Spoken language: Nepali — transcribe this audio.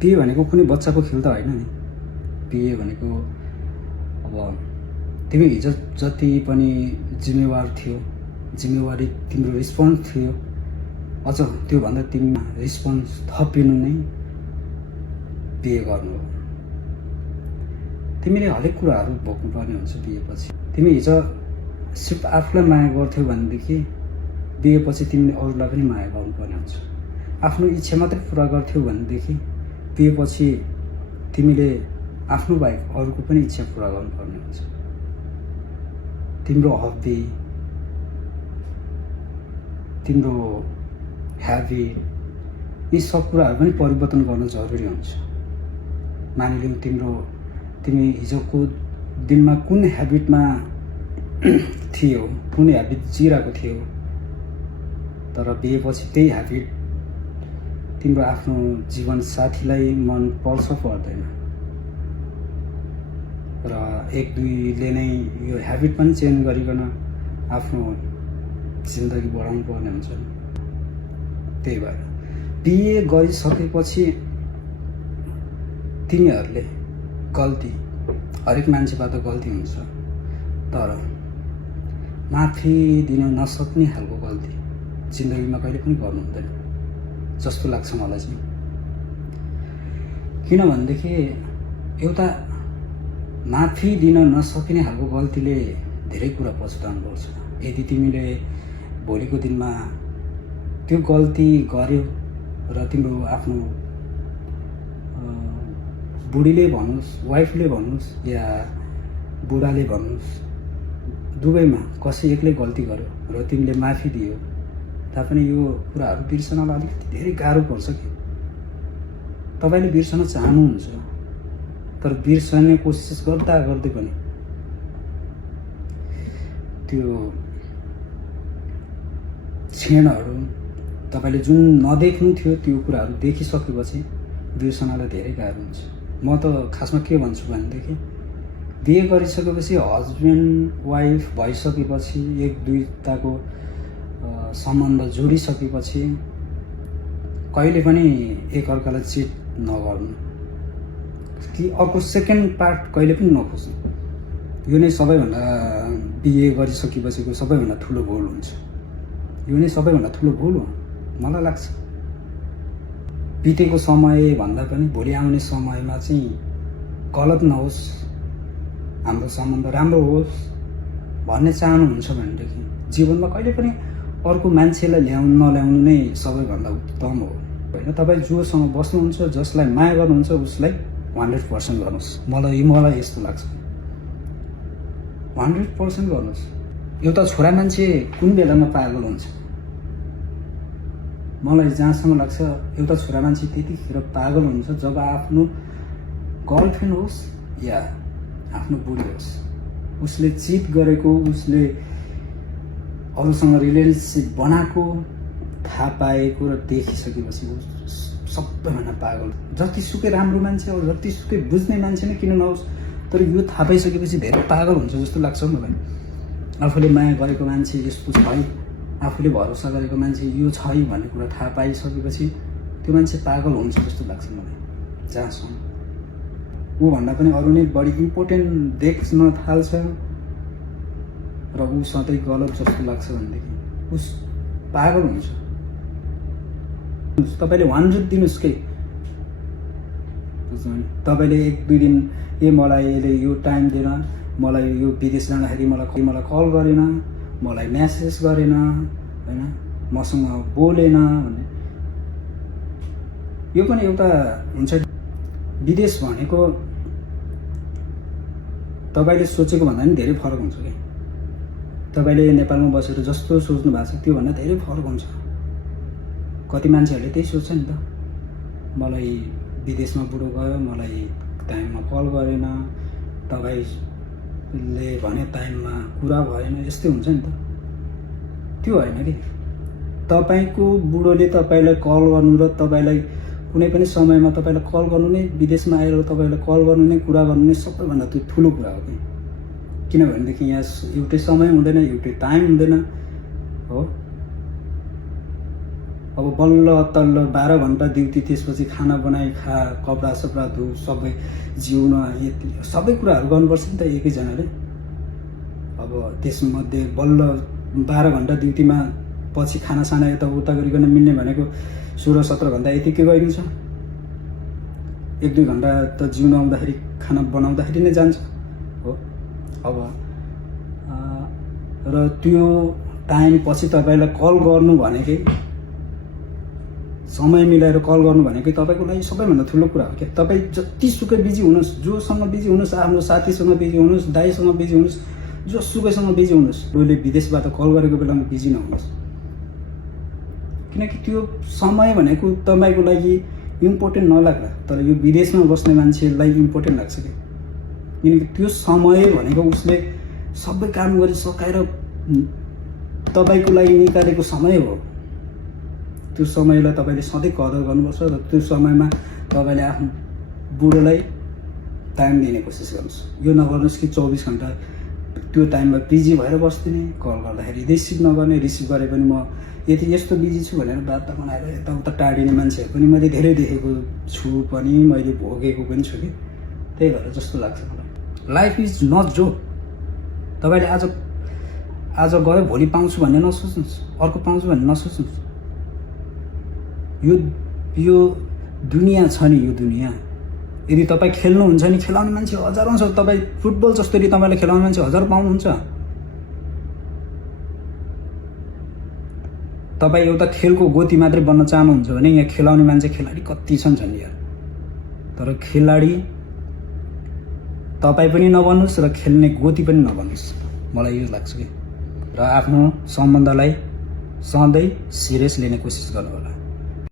बिहे भनेको कुनै बच्चाको खेल त होइन नि। बिहे भनेको अब तिमी हिजो जति पनि जिम्मेवार थियो, जिम्मेवारी तिम्रो रिस्पोन्स थियो, अझ त्योभन्दा तिमीमा रिस्पोन्स थपिनु नै बिहे गर्नु हो। तिमीले हरेक कुराहरू भोग्नुपर्ने हुन्छ बिहेपछि। तिमी हिजो सिर्फ आफूलाई माया गर्थ्यौ भनेदेखि बिहेपछि तिमीले अरूलाई पनि माया गर्नुपर्ने हुन्छ। आफ्नो इच्छा मात्रै पुरा गर्थ्यौ भनेदेखि बिहेपछि तिमीले आफ्नो बाहेक अरूको पनि इच्छा पुरा गर्नुपर्ने हुन्छ। तिम्रो हबी, तिम्रो ह्याबिट, यी सब कुराहरू पनि परिवर्तन गर्न जरुरी हुन्छ। मानिलिउँ तिमी हिजोको दिनमा कुन ह्याबिटमा थियो, कुन ह्याबिट जिरहेको थियो, तर बिहेपछि त्यही ह्याबिट तिम्रो आफ्नो जीवन साथीलाई मन पर्छ पर्दैन, र एक दुईले नै यो ह्याबिट पनि चेन्ज गरिकन आफ्नो जिन्दगी बढाउनु पर्ने हुन्छ। त्यही भएर बिहे गरिसकेपछि तिमीहरूले गल्ती, हरेक मान्छेबाट गल्ती हुन्छ, तर माफी दिन नसक्ने खालको गल्ती जिन्दगीमा कहिले पनि गर्नु हुँदैन जस्तो लाग्छ मलाई चाहिँ। किनभनेदेखि एउटा माफी दिन नसकिने खालको गल्तीले धेरै कुरा पछुताउनु पर्छ। यदि तिमीले भोलिको दिनमा त्यो गल्ती गर्यो र तिम्रो आफ्नो बुढीले भन्नुहोस्, वाइफले भन्नुहोस् या बुढाले भन्नुहोस्, दुवैमा कसै एकले गल्ती गर्यो र तिमीले माफी दियो तापनि यो कुराहरू बिर्सनलाई अलिकति धेरै गाह्रो पर्छ कि। तपाईँले बिर्सन चाहनुहुन्छ तर बिर्सने कोसिस गर्दा गर्दै पनि त्यो क्षणहरू तपाईँले जुन नदेख्नु थियो त्यो कुराहरू देखिसकेपछि बिर्सनलाई धेरै गाह्रो हुन्छ। म त खासमा के भन्छु भनेदेखि बिहे गरिसकेपछि हस्बेन्ड वाइफ भइसकेपछि, एक दुईताको सम्बन्ध जोडिसकेपछि कहिले पनि एकअर्कालाई चिट नगर्नु कि अर्को सेकेन्ड पार्ट कहिले पनि नखोज्नु। यो नै सबैभन्दा बिहे गरिसकेपछिको सबैभन्दा ठुलो भुल हुन्छ। यो नै सबैभन्दा ठुलो भुल हो मलाई लाग्छ। बितेको समय भन्दा पनि भोलि आउने समयमा चाहिँ गलत नहोस्, हाम्रो सम्बन्ध राम्रो होस् भन्ने चाहनुहुन्छ भनेदेखि जीवनमा कहिले पनि अर्को मान्छेलाई नल्याउनु नै सबैभन्दा उत्तम हो होइन। तपाईँ जोसँग बस्नुहुन्छ, जसलाई माया गर्नुहुन्छ उसलाई 100% गर्नुहोस्। मलाई यस्तो लाग्छ, 100% गर्नुहोस्। एउटा छोरा मान्छे कुन बेलामा पागल हुन्छ मलाई जहाँसम्म लाग्छ, एउटा छोरा मान्छे त्यतिखेर पागल हुन्छ जब आफ्नो गर्लफ्रेन्ड होस् या आफ्नो बुढी होस्, उसले चिट गरेको, उसले अरूसँग रिलेसनसिप बनाएको थाहा पाएको र देखिसकेपछि सबैभन्दा पागल। जतिसुकै राम्रो मान्छे हो, जतिसुकै बुझ्ने मान्छे नै किन नहोस्, तर यो थाहा पाइसकेपछि धेरै पागल हुन्छ जस्तो लाग्छ मलाई। आफूले माया गरेको मान्छे यस्तो छ, आफूले भरोसा गरेको मान्छे यो छ भन्ने कुरा थाहा पाइसकेपछि त्यो मान्छे पागल हुन्छ जस्तो लाग्छ मलाई जहाँसम्म। ऊ भन्दा पनि अरू नै बढी इम्पोर्टेन्ट देख्न थाल्छ र ऊ सधैँ गलत जस्तो लाग्छ भनेदेखि उस पागल हुन्छ। तपाईँले 100 दिनुहोस् के, तपाईँले एक दुई दिन मलाई यसले यो टाइम दिएन, मलाई यो विदेश जाँदाखेरि मलाई कल गरेन, मलाई म्यासेज गरेन होइन, मसँग बोलेन भन्ने, यो पनि एउटा हुन्छ। विदेश भनेको तपाईँले सोचेको भन्दा पनि धेरै फरक हुन्छ क्या। तपाईँले नेपालमा बसेर जस्तो सोच्नु भएको छ त्योभन्दा धेरै फरक हुन्छ। कति मान्छेहरूले त्यही सोच्छ नि त, मलाई विदेशमा बुढो गयो, मलाई टाइममा कल गरेन, तपाईँले भने टाइममा कुरा भएन, यस्तै हुन्छ नि त। त्यो होइन कि तपाईँको बुढोले तपाईँलाई कल गर्नु र तपाईँलाई कुनै पनि समयमा तपाईँलाई कल गर्नु नै, विदेशमा आएर तपाईँलाई कल गर्नु नै, कुरा गर्नु नै सबैभन्दा त्यो ठुलो कुरा हो कि। किनभनेदेखि यहाँ एउटै समय हुँदैन, एउटै टाइम हुँदैन हो। अब बल्ल तल्ल 12 घन्टा ड्युटी, त्यसपछि खाना बनाइ खा, कपडा सपडा धु, सबै जिउन, यति सबै कुराहरू गर्नुपर्छ नि त एकैजनाले। अब त्यसमध्ये बल्ल 12 घन्टा ड्युटीमा पछि खानासाना यताउता गरिकन मिल्ने भनेको 16-17 घन्टा यतिकै गइदिन्छ। 1-2 घन्टा त जिउन आउँदाखेरि खाना बनाउँदाखेरि नै जान्छ हो। अब र त्यो टाइम पछि तपाईँलाई कल गर्नु भनेकै, समय मिलाएर कल गर्नु भनेकै तपाईँको लागि सबैभन्दा ठुलो कुरा हो क्या। तपाईँ जतिसुकै बिजी हुनुहोस्, जोसँग बिजी हुनुहोस्, आफ्नो साथीसँग बिजी हुनुहोस्, दाइसँग बिजी हुनुहोस्, जोसुकैसँग बिजी हुनुहोस्, उसले विदेशबाट कल गरेको बेलामा बिजी नहुनुहोस्। किनकि त्यो समय भनेको तपाईँको लागि इम्पोर्टेन्ट नलाग्ला, तर यो विदेशमा बस्ने मान्छेलाई इम्पोर्टेन्ट लाग्छ क्या। किनकि त्यो समय भनेको उसले सबै काम गरी सकाएर तपाईँको लागि निकालेको समय हो। त्यो समयलाई तपाईँले सधैँ कदर गर्नुपर्छ र त्यो समयमा तपाईँले आफ्नो बुढोलाई टाइम दिने कोसिस गर्नुहोस्। यो नगर्नुहोस् कि 24 घन्टा त्यो टाइममा बिजी भएर बस्दिने, कल गर्दाखेरि रिसिभ नगर्ने, रिसिभ गरे पनि म यस्तो बिजी छु भनेर बाता बनाएर यताउता टाढिने मान्छेहरू पनि मैले धेरै देखेको छु पनि, मैले भोगेको पनि छु कि। त्यही भएर जस्तो लाग्छ मलाई, लाइफ इज नट जोक। तपाईँले आज गयो भोलि पाउँछु भन्ने नसोच्नुहोस्, अर्को पाउँछु भन्ने नसोच्नुहोस्। यो दुनियाँ छ नि, यो दुनियाँ यदि तपाईँ खेल्नुहुन्छ नि, खेलाउने मान्छे हजारौँ छ। तपाईँ फुटबल जसरी तपाईँले खेलाउने मान्छे 1000 पाउनुहुन्छ। तपाईँ एउटा खेलको गोती मात्रै बन्न चाहनुहुन्छ भने यहाँ खेलाउने मान्छे, खेलाडी कति छन् यार। तर खेलाडी तपाईँ पनि नबन्नुहोस् र खेल्ने गोती पनि नबन्नुहोस्, मलाई यो लाग्छ कि। र आफ्नो सम्बन्धलाई सधैँ सिरियस लिने कोसिस गर्नु होला।